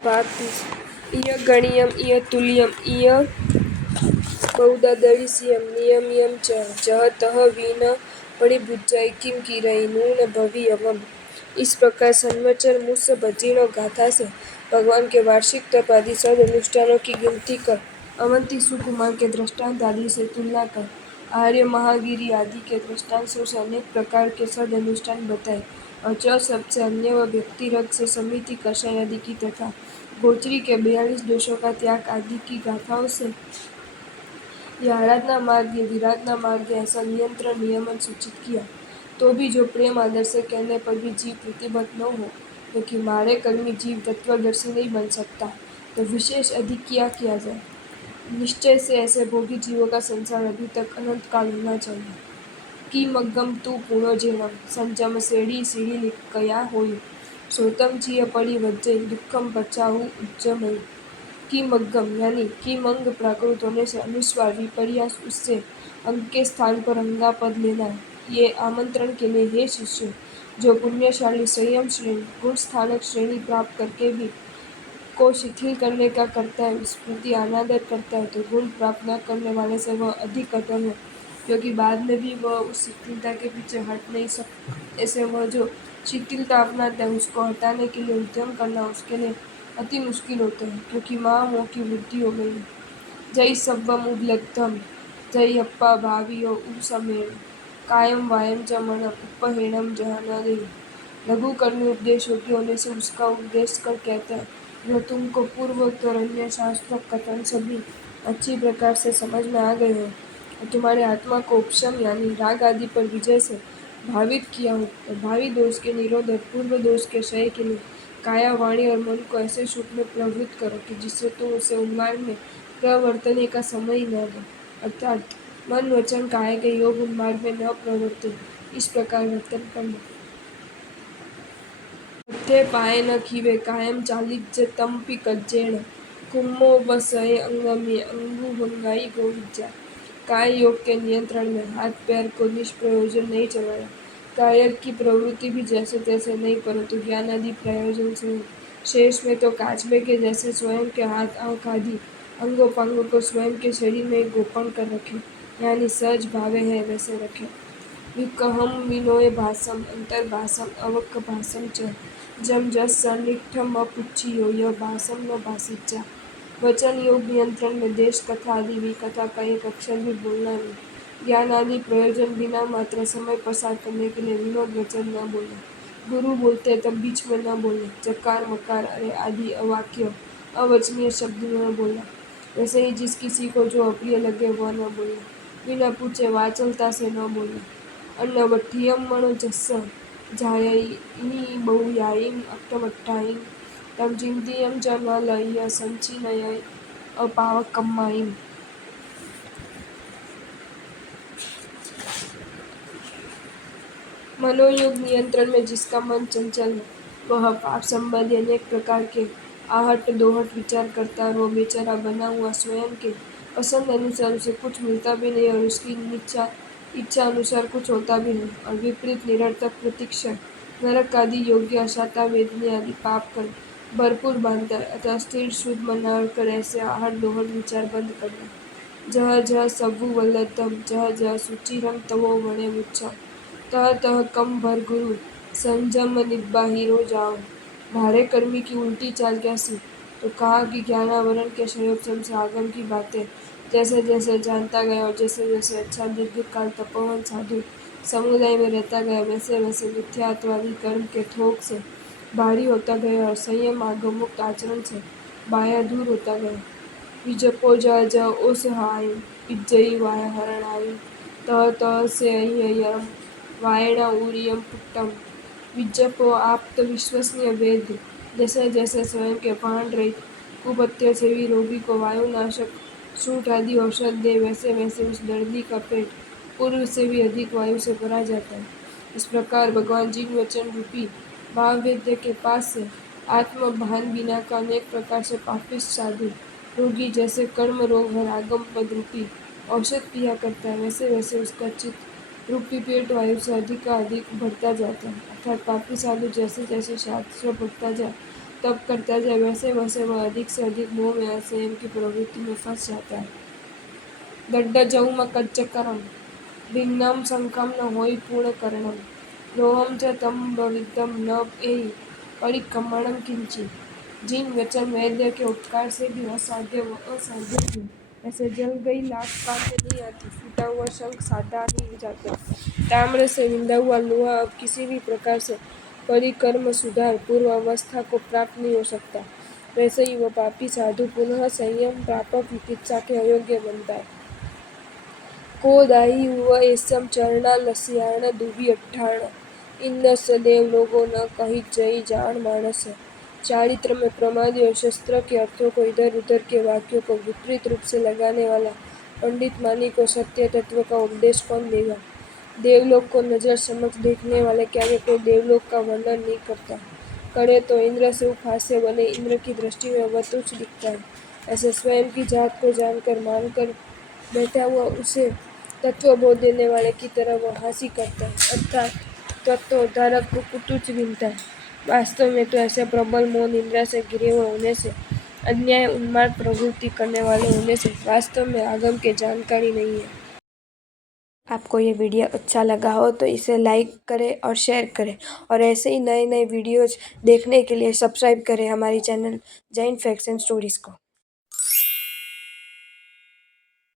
भाग 30 इय गणीयम् इय तुल्यम् इय बहुधा दर्शियम् नियम्यं च जह तह वीन परिभुज्य किम कीरई नून भवि अवम्। इस प्रकार संवत्सर मुस भजीणों गाथा से भगवान के वार्षिक तप आदि सद अनुष्ठानों की गिनती कर, अवंती सुकुमार के दृष्टांत आदि से तुलना कर, आर्य महागिरी आदि के दृष्टांतों से अनेक प्रकार के सद अनुष्ठान बताए और च सब से अन्य व व्यक्ति रग से समिति कषाय आदि की तथा गोचरी के 42 दोषों का त्याग आदि की गाथाओं से यह आराधना मार्ग या विराधना मार्ग ऐसा नियंत्रण नियमन सूचित किया। तो भी जो प्रेम आदर से कहने पर भी जीव प्रतिबद्ध न हो, क्योंकि मारे कर्मी जीव तत्वदर्शी नहीं बन सकता, तो विशेष अधिक क्या किया जाए। निश्चय से ऐसे भोगी जीवों का संसार अभी तक अनंत काल होना चाहिए। की मग्गम तू पूर्णो जेणम संजम सेड़ी सीढ़ी कया होई सोतम चीय पड़ी वज्जय दुखम बचाहु उज्जमय। की मग्गम यानी की मंग प्राकृत होने से अनुस्वार विपर्यास उससे अंग के स्थान पर अंगा पद लेना है। ये आमंत्रण के लिए हे शिष्य, जो पुण्यशाली संयम श्रेणी गुण स्थानक श्रेणी प्राप्त करके भी को शिथिल करने का करता है, उस प्रति अनादर करता है, तो गुण प्राप्त न करने वाले से वह अधिक कठोर है, क्योंकि बाद में भी वह उस शिथिलता के पीछे हट नहीं सकता। ऐसे वह जो शिथिलता अपनाता है उसको हटाने के लिए उद्यम करना उसके लिए अति मुश्किल होता है, क्योंकि महामोह की वृद्धि हो गई है। जय सव्वम उद्लग्धम जय अप्पा भावियो उपसमेण कायम वायम च मन उपहेणम जहानदे। लघु कर्मी उपदेश योग्य होने से उसका उपदेश कर कहते हैं, जो तुमको पूर्वोत्तर अन्य शास्त्रों कथन सभी अच्छी प्रकार से समझ में आ गए हो और तुम्हारे आत्मा को उपशम यानी राग आदि पर विजय से भावित किया हो, और भावी दोष के निरोध और पूर्व दोष के क्षय के लिए काया वाणी और मन को ऐसे सुख में प्रवृत्त करो कि जिससे तुम उसे उन्मार्ग में प्रवर्तने का समय ही न दो, अर्थात मन वचन काया के योग उन्मार्ग में न प्रवर्ते, इस प्रकार वर्तन करना। मध्य पाये न खीवे कायम चालिज्य तमपि कज्जेण कुम्मो बसये अंगमी अंगुभंगाई गोविज्जा। काय योग के नियंत्रण में हाथ पैर को निष्प्रयोजन नहीं चलाया। कायक की प्रवृत्ति भी जैसे तैसे नहीं, परंतु ज्ञान आदि प्रयोजन से हो। शेष में तो काचबे के जैसे स्वयं के हाथ आंख आदि अंगोपांगों को स्वयं के शरीर में गोपन कर रखे, यानी सहज भावे है वैसे रखे। विकहम विनोय भासम अंतर्भासम अवक्क भासम च जम जस सन्निठम अपुच्छियो यह भासम न भासिचा। वचन योग नियंत्रण में देश कथा आदि भी कथा का एक अक्षर भी बोलना नहीं। ज्ञान आदि प्रयोजन बिना मात्र समय प्रसार करने के लिए विनोद वचन न बोले। गुरु बोलते तब बीच में न बोले। जकार मकार अरे आदि अवाक्य अवचनीय शब्द न बोला। वैसे ही जिस किसी को जो अप्रिय लगे वह न बोले। बिना पूछे वाचलता से न बोले। अन्नवठियम मणो जस्स जायई बहुयायीम अक्टमट्टायीम तम चिंतियम च न लय्य संचिनय अपावकम्मायीम। मनोयोग नियंत्रण में जिसका मन चंचल है, वह पाप संबंधी अनेक प्रकार के आहट दोहट विचार करता है, और वह बेचारा बना हुआ स्वयं के पसंद अनुसार उसे कुछ मिलता भी नहीं और उसकी इच्छा अनुसार कुछ होता भी नहीं, और विपरीत निरर्थक प्रतीक्षा नरक आदि योग्य अशाता वेदनी आदि पाप कर भरपूर बांधता है, अतः स्थिर शुद्ध मन कर ऐसे आहट दोहट विचार बंद करना। जह जह सव्वु वल्लतम जह जह सुचिरम तवो वणे मुच्छम तह तह कम भर गुरु संजम निब्बाहिरो जाओ। भारे कर्मी की उल्टी चाल कैसी, तो कहा कि ज्ञानावरण के क्षयोत्सव से आगम की बातें जैसे जैसे जानता गया और जैसे जैसे अच्छा दीर्घकाल तपोवन साधु समुदाय में रहता गया, वैसे वैसे मिथ्यात्वादी कर्म के थोक से भारी होता गया और संयम आगमुक्त आचरण से बाया दूर होता गया। विजपो ज ज ओसहायम पिज्जई वाय हरणायम तह तह से अय्ययम वायणा उरियम पुट्टम। विजपो आप्त विश्वसनीय वेद जैसे जैसे स्वयं के प्राण रहित कुपत्य सेवी रोगी को वायुनाशक सूट आदि औषध दे, वैसे वैसे उस दर्दी का पेट पूर्व से भी अधिक वायु से भरा जाता है। इस प्रकार भगवान जिन वचन रूपी भाववेद्य के पास से आत्मभान बिना का अनेक प्रकार से पापिष्ट साधु रोगी जैसे कर्म रोग और आगम पद रूपी औषध पिया करता है, वैसे वैसे उसका चित्त रूपी पेट वायु से अधिक भरता जाता है। अर्थात पापी साधु जैसे जैसे शास्त्र पढ़ता जाए, तप करता जाए, वैसे वैसे वह अधिक से अधिक मोह में या संयम की प्रवृत्ति में फंस जाता है। दड्डजौम कच्चकरम भिन्नम संकम न होई पूर्ण करणम लोहम च तम भवितम न एहि परिकमणम किंची। जिन वचन वैद्य के उपकार से भी असाध्य व असाध्य है, ऐसे जल गई लाख काम में नहीं आती, फूटा हुआ शंख साधा नहीं जाता, ताम्र से विंधा हुआ लोहा अब किसी भी प्रकार से परिकर्म सुधार पूर्व अवस्था को प्राप्त नहीं हो सकता, वैसे ही वह पापी साधु पुनः संयम प्रापक चिकित्सा के अयोग्य बनता है। को दाई हुआ एसम चरणा लसियाण दुबी अट्ठाण इन सदैव लोगों न कही जई जान मानस। चारित्र में प्रमादी और शस्त्र के अर्थों को इधर उधर के वाक्यों को विपरीत रूप से लगाने वाला पंडित मानी को सत्य तत्व का उपदेश कौन देगा। देवलोक को नजर समक्ष देखने वाले क्या वे कोई देवलोक का वर्णन नहीं करता। करे तो इंद्र से उपहास्य बने इंद्र की दृष्टि में वह तुच्छ दिखता है। ऐसे स्वयं की जात को जानकर मानकर बैठा हुआ उसे तत्वबोध देने वाले की तरह वह हांसी करता है, अर्थात तत्वोद्धारक को कुतुच्च गिनता है। वास्तव में तो ऐसे प्रबल मोह निद्रा से घिरे हुए होने से, अन्याय उन्माद प्रवृत्ति करने वाले होने से वास्तव में आगम की जानकारी नहीं है। आपको ये वीडियो अच्छा लगा हो तो इसे लाइक करें और शेयर करें, और ऐसे ही नए नए वीडियोज देखने के लिए सब्सक्राइब करें हमारी channel Jain facts and stories को।